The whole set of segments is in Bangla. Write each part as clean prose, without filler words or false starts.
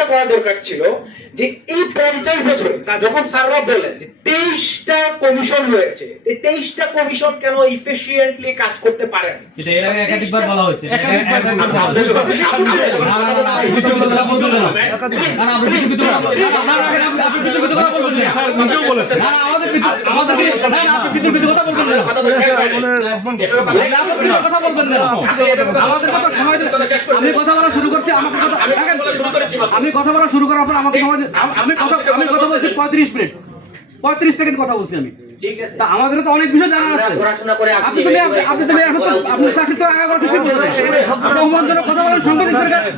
কোশ্চেনটা করা দরকার ছিল যে এই 50 বছরে যখন স্যাররা বলেন যে 23টা কমিশন হয়েছে, এই 23টা কমিশন কেন ইফিশিয়েন্টলি কাজ করতে পারেন? এটা এর আগে একাধিকবার বলা হয়েছে। আমি কথা বলা শুরু করছি, আমি কথা বলা শুরু করার পর আমাকে আমি কথা বলছি 35 মিনিট 35 সেকেন্ড কথা বলছি আমি। তা আমাদের তো অনেক বিষয় জানার আছে। আপনি তো এখন তো আপনি চাকরি তো আগে করে কিছু বলবেন, আপনি অপমানজনক কথা বলেন সাংবাদিকদের কাছে,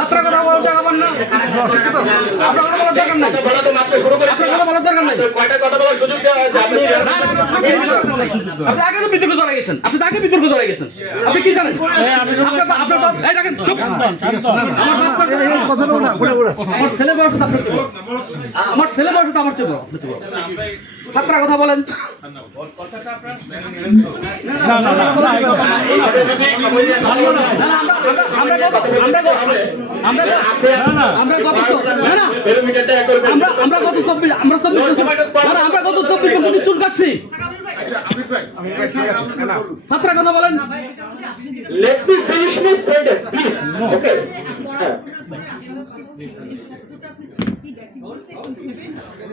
মাত্রা কথা বলার দরকার আমার না, আপনার কথা বলার দরকার নাই, আপনার কথা বলার দরকার নাই। আপনি আগে তো বিতর্ক জড়াই গেছেন, আপনি আগে বিতর্ক জড়াই গেছেন, আপনি কি জানেন? আমার ছেলে বয়স তো আপনার চেয়ে বড়, আমার ছেলে বয়স তো আমার চেয়ে বড়, আপনার চেয়ে বড়। ছাত্রা কথা বলেন। আমরা গত 24 বছর চুল কাটছি। ছাত্রা কথা বলেন। Let me finish my sentence, please. Okay.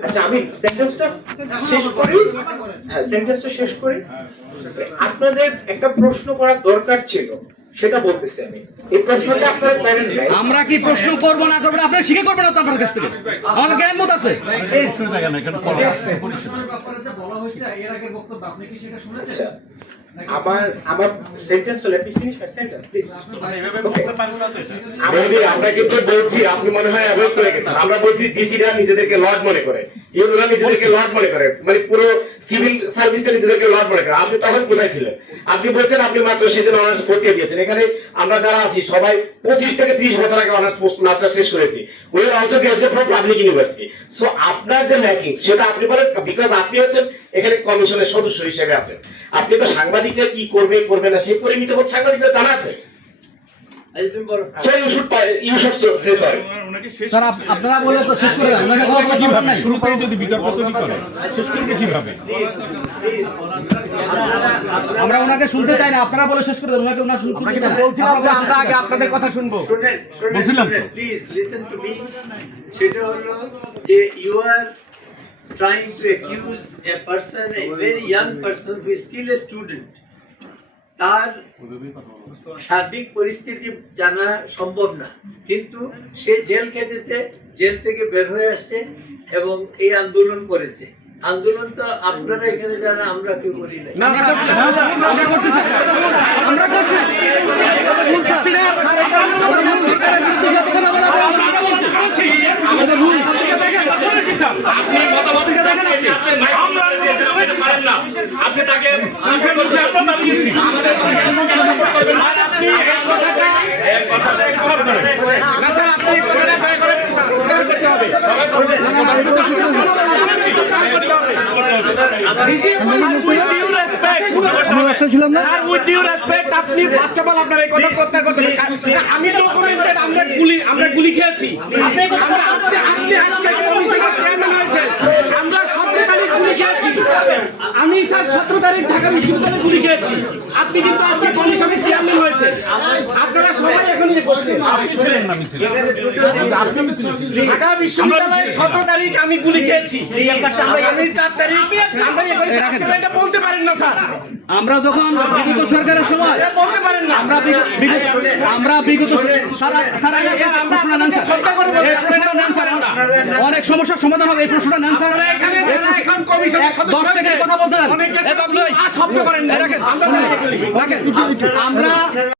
আচ্ছা, আমি সেন্টেন্সটা শেষ করি। হ্যাঁ, সেন্টেন্সটা শেষ করি। আপনাদের একটা প্রশ্ন করার দরকার ছিল, সেটা বলতেছি আমি। এই প্রশ্নটা আপনারা করেন নাই। আমরা কি প্রশ্ন করব না করব না আপনারা শিখে করবেন না তো আপনার কাছ থেকে? আমাদের জ্ঞান মত আছে। আচ্ছা, আমার সেন্টেন্সটা let me finish my sentence please. আমরা কিন্তু বলছি, আপনি মনে হয় অ্যাভয়েড করে গেছেন। আমরা বলছি ডিসিরা নিজেদেরকে লর্ড মনে করে, ইউনুরা নিজেদেরকে লর্ড মনে করে, মানে পুরো সিভিল সার্ভিসটা নিজেদেরকে লর্ড মনে করে। আপনি তখন কোথায় ছিলেন? আপনি বলছেন আপনি মাত্র সেদিন অনার্স ভর্তি দিয়েছেন। এখানে আমরা যারা আছি সবাই 25 থেকে 30 বছর আগে অনার্স মাস্টার শেষ করেছি। We are also graduate from public university. So আপনার যে ল্যাকিং সেটা আপনি বলেন, বিকজ আপনি হচ্ছেন এখানে কমিশনের সদস্য হিসেবে আছেন। আপনি তো সাংবাদিকরা কি করবে করবে না সেই পরিমিতি বোধ সাংবাদিকদের জানা আছে। আপনারা বলে তো শেষ করে দেন, ওনাকে কথা বলা কি ভাব নাই। শুরু করে যদি বিতর্ক তৈরি করে শেষ করবে কিভাবে? আমরা ওনাকে শুনতে চাই না, আপনারা বলে শেষ করে দেন, ওনাকে ওনা শুনতে চাই না। বলছিলাম যে আমরা আগে আপনাদের কথা শুনবো। বলছিলাম তো প্লিজ লিসেন টু মি। সেটা হলো যে you are trying to accuse a person, a very young person who is still a student, তার সার্বিক পরিস্থিতি জানা সম্ভব না, কিন্তু সে জেল খেটেছে, জেল থেকে বের হয়ে আসছে এবং এই আন্দোলন করেছে। আন্দোলন তো আপনারা এখানে যারা, আমরা কেউ করি নাই। আপনি মতামতকে দেখেন, আপনি তাকে আমি ডকুমেন্টেড, আমরা গুলি খেয়েছি। আমরা 17 তারিখ গুলি খেয়েছি। আমি স্যার 17 তারিখ ঢাকা বিশ্ববিদ্যালয়ে গুলি খেয়েছি। আপনি কিন্তু আজকে কমিশনের চেয়ারম্যান হয়েছেন। আপনারা সবাই এখন ইয়ে করছেন। ঢাকা বিশ্ববিদ্যালয়ে 17 তারিখ আমি গুলি খেয়েছি, আমি 4 তারিখ আমরা ইয়ে করেছি। আপনারা এটা বলতে পারেন না স্যার। আমরা যখন বিগত সরকারের সময় বলতে পারেন না, আমরা বিগত প্রশ্নটা নেন স্যার, অনেক সমস্যার সমাধান হবে। এই প্রশ্নটা নেন স্যার। এখন কমিশনের সদস্য কথা বলতে দেন। অনেকে শব্দ করেন না। আমরা